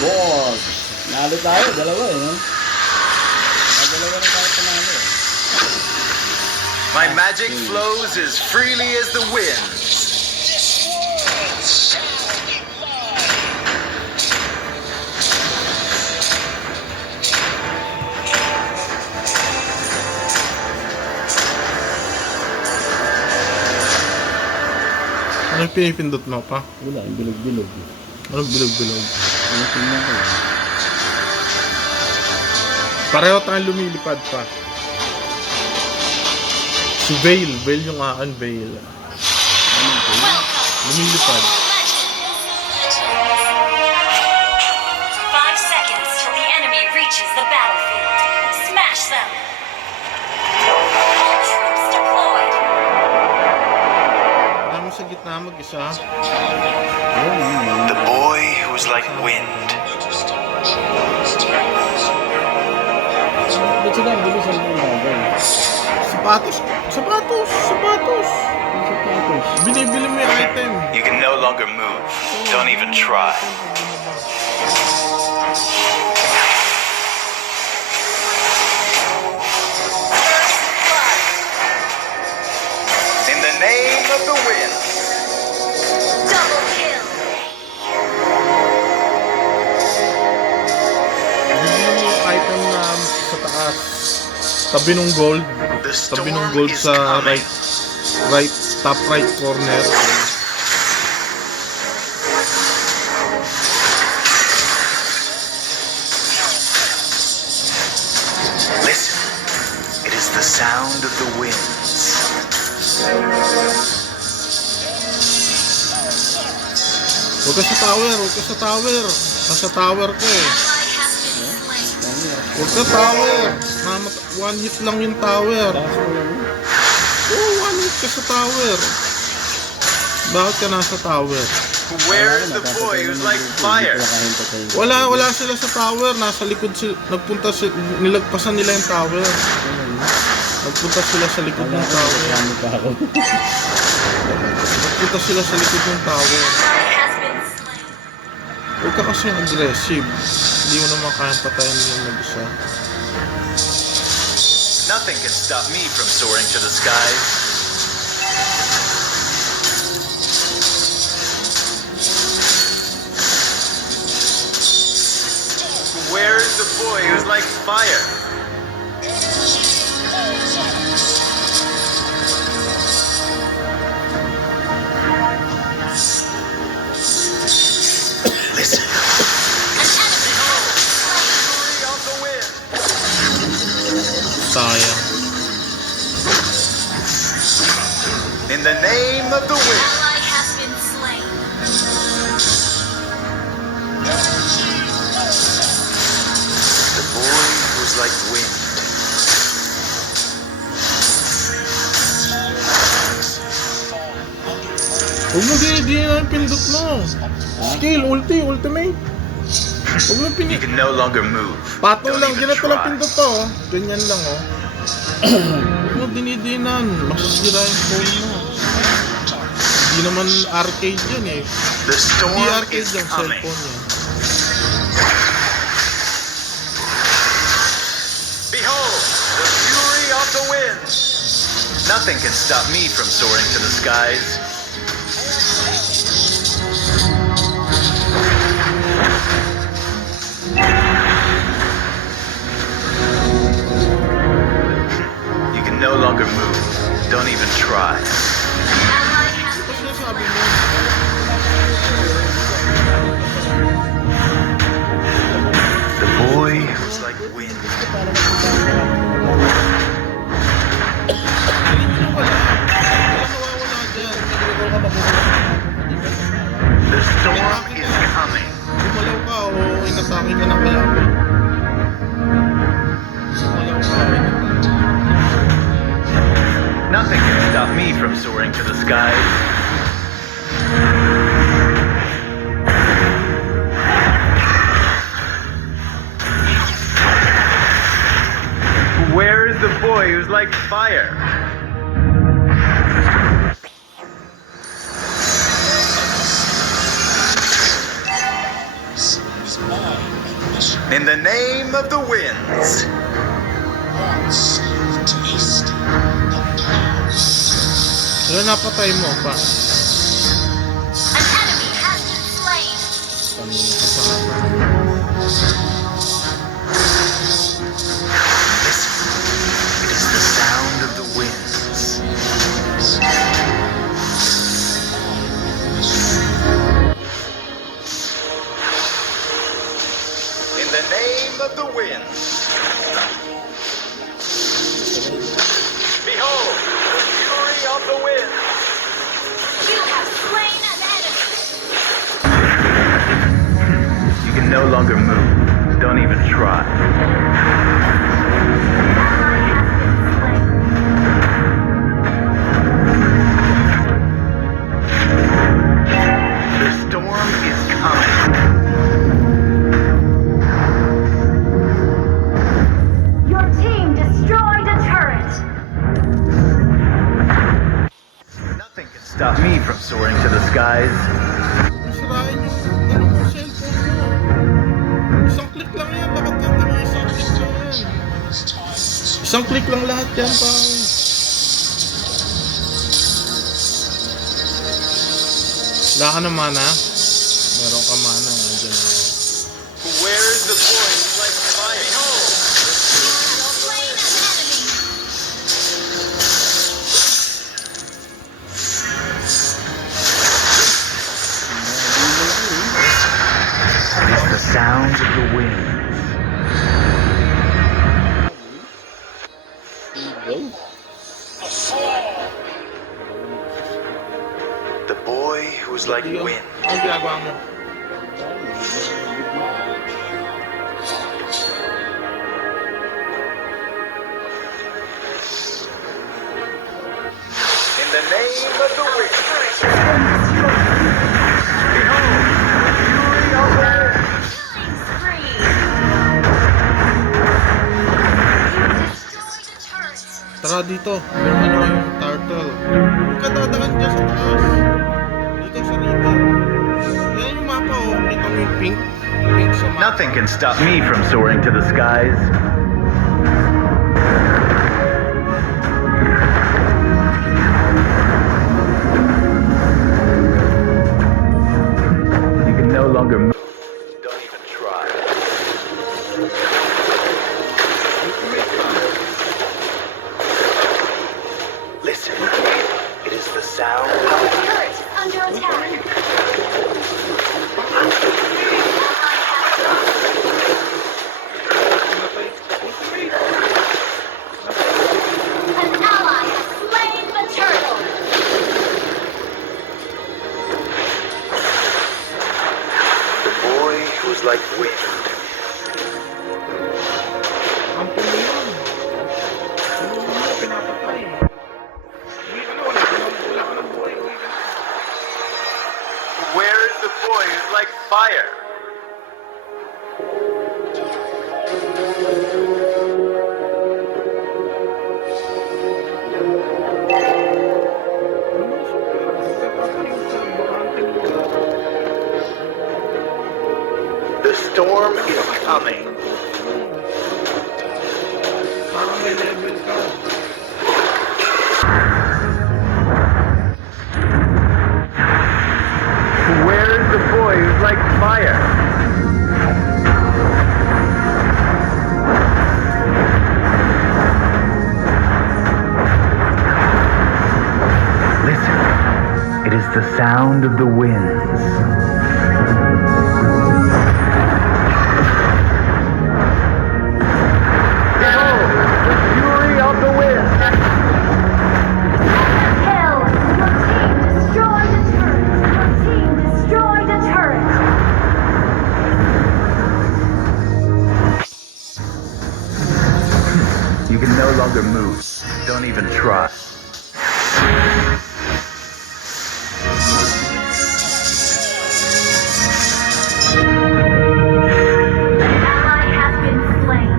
boss. Nalo tayo, dalawa eh, no? Dalawa na tayo panalo eh. My magic flows as freely as the wind. Ano yung pinipindot mo pa? Wala, yung bilog-bilog. Ano bilog-bilog? Ano tingnan ko eh. Pareho tayong lumilipad pa. Si Vale yung akin, Vale. Ano ito? Lumilipad. 5 seconds till the enemy reaches the battlefield. Smash them! All troops deployed. Namin sa gitna mag-isa. The boy who was like wind. Ba't sila ang bilis ang bagay? Sapatos! Sapatos! Sapatos! Yung sapatos. Binibili mo yung item. You can no longer move. Don't even try. In the name of the wind. Double kill! Binibili mo yung item na sa taas. Tabi nung gold. The Tabi nung storm gold is sa coming. right, top right corner. Listen. It is the sound of the winds. Huwag ka sa tower, huwag ka sa tower. Nasa tower ka eh. Ally has been slain. Huwag ka tower. One hit lang yung tower. Takas mo lang yun. Oo, one hit ka sa tower. Bakit ka nasa tower? Where is the boy who's like fire? Wala sila sa tower. Nasa likod sila. Nilagpasan nila yung tower. Nagpunta sila sa likod ng tower. Ano pa ako? Nagpunta sila sa likod ng tower. Ally has been slain. Huwag ka kasi aggressive. Hindi mo naman kayang patayin yung mag-isa. Nothing can stop me from soaring to the skies. Where is the boy who's like fire? Listen. Fury of the wind. Sayang. In the name of the wind. Ally has been slain. The boy who's like wind. Huwag mo di na yung pindot mo. Skill, ultimate. Huwag mo You pindot. can no longer move. Patong Don't lang, even ganito lang try. pindot to. Oh. Ganyan lang oh. Huwag mo dinidinan. Masasira yung phone mo. Hindi naman arcade yan eh. The storm Hindi arcade is yung coming. cellphone yan. Behold, the fury of the wind. Nothing can stop me from soaring to the skies. You can no longer move. Don't even try. Ally has Ito been sinasabi mo. The boy who's like wind. The storm is coming. Gumalaw ka o inatake ka ng kalaban. Gumalaw ka o inatake. Nothing can stop me from soaring to the skies. Where is the boy who's like fire? Small. In the name of the winds. Wala, napatay mo pa. An enemy has been slain. Kanina ka pa. Listen, it is the sound of the winds. In the name of the winds. Behold, the fury of the winds. You have slain an enemy. You can no longer move. Don't even try. Ally has been slain. The storm is coming. Your team destroyed a turret. Nothing can stop me from soaring to the skies. Masirain yung cellphone mo. Isang click lang yan. Lahat yan. Isang click lang yan. Isang click lang lahat yan, pao. Wala ka na mana? Meron ka mana. Nandiyan na ako. Where is the voice like fire? Behold, Slain an enemy. it is the sound of the winds. The boy who was like wind. Ang ginagawa mo? In the name of the wind. Killing spree. You destroyed a turret. Tara dito. Yung ano yung turtle. Huwag ka dadaan dyan sa taas. Dito sa river. Yan yung mapa oh. Kita mo yung pink. Pink sa mapa. Nothing can stop me from soaring to the skies. You can no longer move. Don't even try. Listen, it is the sound. Our turret is under attack. An ally has slain the turtle. The boy who was like wind. Ang puno yun. Puno mo, pinapatay. Uwi ka na, wala ka ng buhay. Uwi ka na. Where is the boy who's like fire? The storm is coming. Parang may level ka. Where is the boy who's like fire? Listen, it is the sound of the winds. Behold, the fury of the winds. Kill. Your team destroyed a turret. Your team destroyed a turret. You can no longer move. Don't even try. An ally has been slain.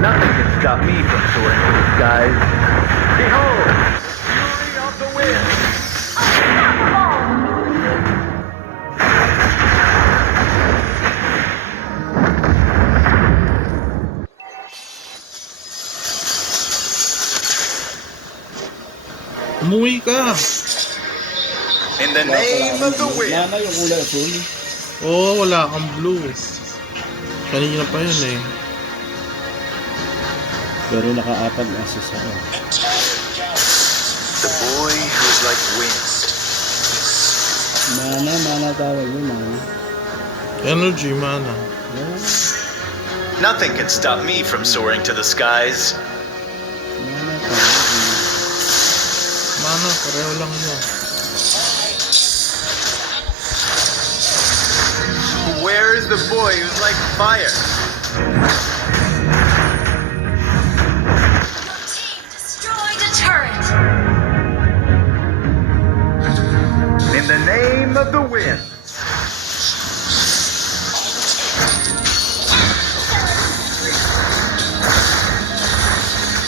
Nothing can stop me from soaring to the skies. Behold, fury of the wind. Unstoppable. Umuwi ka. In the name of the wind. Nana yung kulay asul. Oo, wala kang blue. Kanina pa yun eh. Pero naka-apat na assist ako. The boy who is like wind. Mana tawag yun, mana. Energy, mana. Yeah. Nothing can stop me from soaring to the skies. Mana tawag yun. Mana, pareho lang yun. Where is the boy who's like fire? Destroyed a turret. In the name of the wind.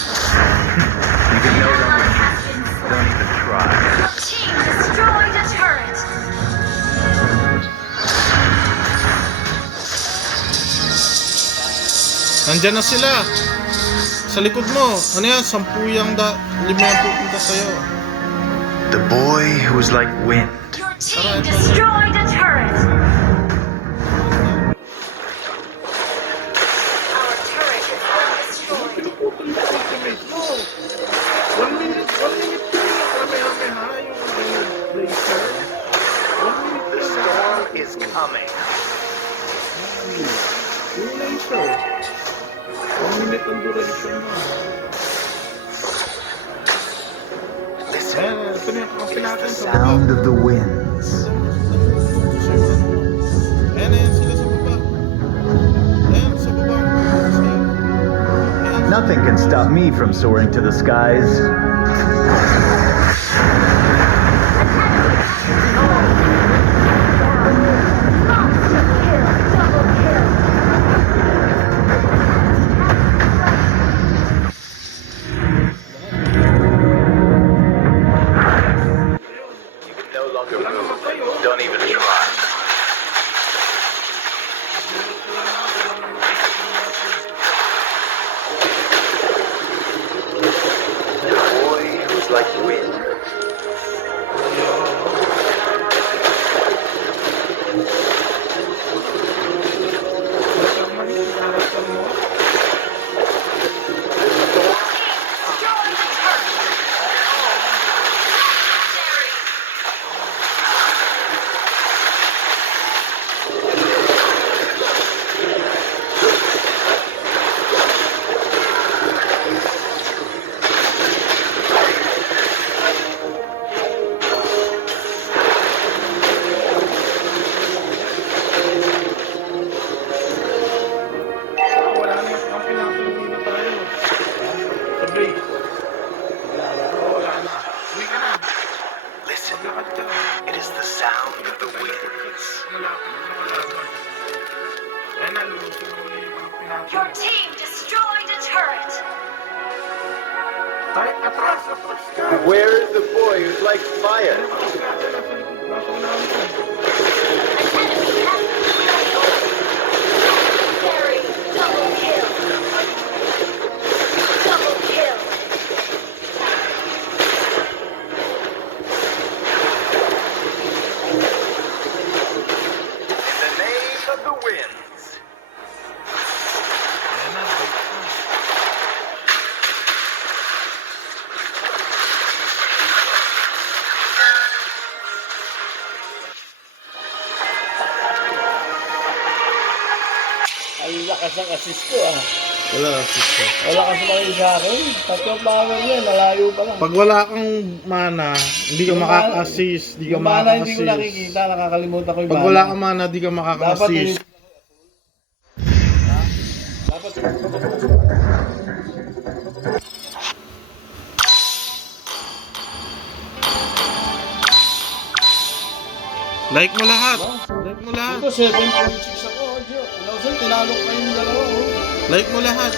You can know them when you don't even try. Your team destroyed a turret. Nandyan na sila. Sa likod mo. Ano yan? 10 yung 5 yung pupunta sa'yo. The boy who is like wind. Your team destroyed a turret. Our turret has been destroyed. Ultimate mo. 1 minute lang. Kami-kami-ha yung blazer. 1 minute The storm is coming. yung laser. 1 minute ang duration mo. Listen Ayan, ito na yung kakampi is natin the sa baba. sound of the winds. Ayan, ayan sila sa baba. Ayan, sa baba. Ayan. Nothing can stop me from soaring to the skies. You can no longer move. Don't even try. The boy who's like wind. Destroyed a turret. Wala na yung kakampi natin. Hindi na tayo. Sa base. Wala na. Uwi ka na. Listen, Lakad ka. it is the sound of the winds. Ayan na, lulusin mo ulit yung kakampi natin. Your team destroyed a turret. Ay, atras ka. Where is the boy who's like fire? Atras ka. Nasa likod. Nasa unahan ko. Carry. Double kill. Double kill. In the name of the winds. Ayan na, balik ka. Ang lakas ng assist ko ah. Wala, sister. Wala kasi mali sa akin. Tatlong power yan, malayo pa lang. Pag wala kang mana, hindi ka Yung makaka-assist, hindi ka Yung mana hindi ko makaka-assist. nakikita, nakakalimutan ko yung Pag mana. wala kang mana, hindi ka Dapat makaka-assist. Dapat Like mo lahat. Like mo lahat. ito 7.6 ako, Joe. Ano sir, tinalo pa yung dalawa. Oh. Like mo lahat.